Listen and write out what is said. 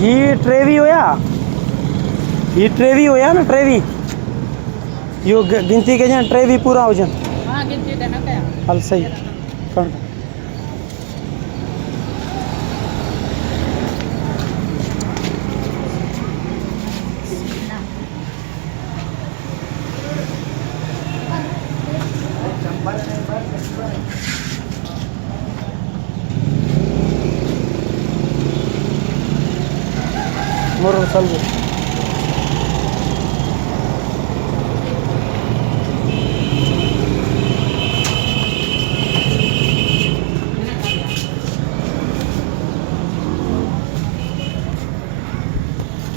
ही Trevi होया ना Trevi यो गिनती के जन ट्रेवी पूरा हो जन हाँ गिनती देना क्या हल सही कौन मोर चल